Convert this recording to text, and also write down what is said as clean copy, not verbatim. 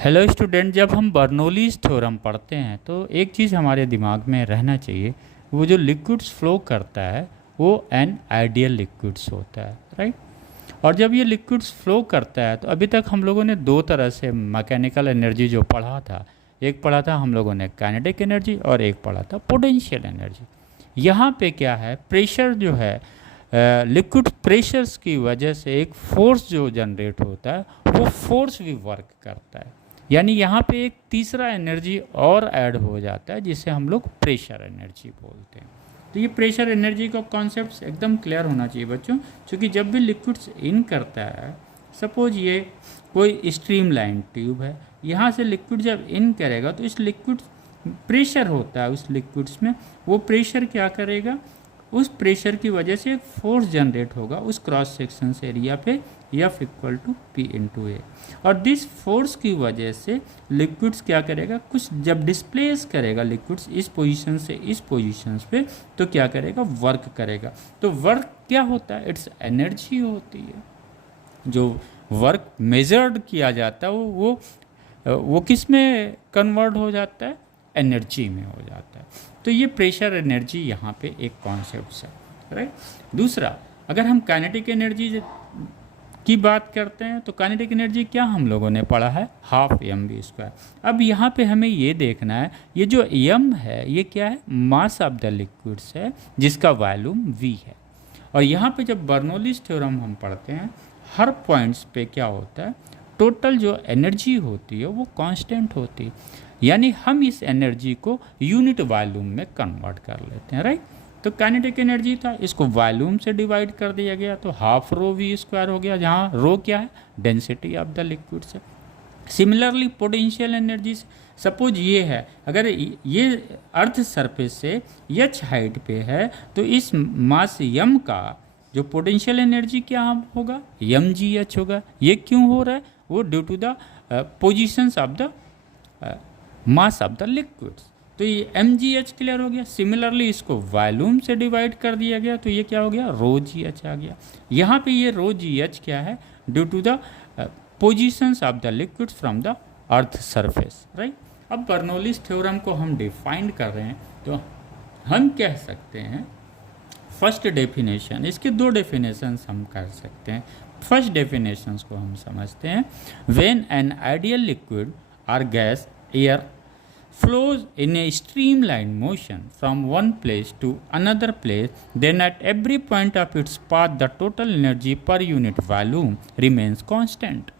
Hello student, जब हम बर्नौलीज़ theorem पढ़ते हैं तो एक चीज़ हमारे दिमाग में रहना चाहिए। वो जो लिक्विड्स फ्लो करता है वो एन आइडियल लिक्विड्स होता है, राइट। और जब ये लिक्विड्स फ्लो करता है तो अभी तक हम लोगों ने दो तरह से मैकेनिकल एनर्जी जो पढ़ा था, एक पढ़ा था हम लोगों ने काइनेटिक एनर्जी और एक पढ़ा था पोटेंशियल एनर्जी। यहाँ पे क्या है, प्रेशर जो है, लिक्विड प्रेशर्स की वजह से एक फोर्स जो जनरेट होता है वो फोर्स भी वर्क करता है। यानी यहाँ पे एक तीसरा एनर्जी और ऐड हो जाता है जिसे हम लोग प्रेशर एनर्जी बोलते हैं। तो ये प्रेशर एनर्जी का कॉन्सेप्ट एकदम क्लियर होना चाहिए बच्चों, क्योंकि जब भी लिक्विड्स इन करता है, सपोज ये कोई स्ट्रीम लाइन ट्यूब है, यहाँ से लिक्विड जब इन करेगा तो इस लिक्विड प्रेशर होता है उस लिक्विड्स में, वो प्रेशर क्या करेगा, उस प्रेशर की वजह से एक फोर्स जनरेट होगा उस क्रॉस सेक्शन एरिया पे, F equal to P into A. और दिस फोर्स की वजह से लिक्विड्स क्या करेगा, कुछ जब डिस्प्लेस करेगा लिक्विड्स इस पोजीशन से इस पोजीशन पे, तो क्या करेगा, वर्क करेगा। तो वर्क क्या होता है, इट्स एनर्जी होती है। जो वर्क मेजर्ड किया जाता है वो किस में कन्वर्ट हो जाता है, एनर्जी में हो जाता है। तो ये प्रेशर एनर्जी यहाँ पे एक कॉन्सेप्ट है, राइट। दूसरा, अगर हम काइनेटिक एनर्जी की बात करते हैं तो काइनेटिक एनर्जी क्या हम लोगों ने पढ़ा है, हाफ एम वी स्क्वायर। अब यहाँ पे हमें ये देखना है, ये जो एम है ये क्या है, मास ऑफ द लिक्विड्स है जिसका वॉल्यूम वी है। और यहाँ पे जब बर्नौलीज़ थ्योरम हम पढ़ते हैं, हर पॉइंट्स पे क्या होता है, टोटल जो एनर्जी होती है वो कांस्टेंट होती है। यानी हम इस एनर्जी को यूनिट वॉल्यूम में कन्वर्ट कर लेते हैं, राइट। तो काइनेटिक एनर्जी था, इसको वॉल्यूम से डिवाइड कर दिया गया तो हाफ रो वी स्क्वायर हो गया, जहाँ रो क्या है, डेंसिटी ऑफ द लिक्विड से। सिमिलरली पोटेंशियल एनर्जी, सपोज ये है, अगर ये अर्थ सरफेस से एच हाइट पे है तो इस मास यम का जो पोटेंशियल एनर्जी क्या होगा, एम जी एच होगा। ये क्यों हो रहा है, वो due to the positions of the mass of the liquids. तो ये एम जी एच क्लियर हो गया। सिमिलरली इसको वॉल्यूम से डिवाइड कर दिया गया तो ये क्या हो गया, रो जी एच आ गया। यहाँ पे ये रो जी एच क्या है, due to the positions of the liquids from the earth surface, right. अब बर्नौलीज़ थ्योरम को हम डिफाइन कर रहे हैं तो हम कह सकते हैं, फर्स्ट डेफिनेशन, इसके दो डेफिनेशंस हम कर सकते हैं। फर्स्ट डेफिनेशंस को हम समझते हैं, व्हेन एन आइडियल लिक्विड और gas air flows in a streamlined motion from one place to another place, then at every point of its path the total energy per unit volume remains constant.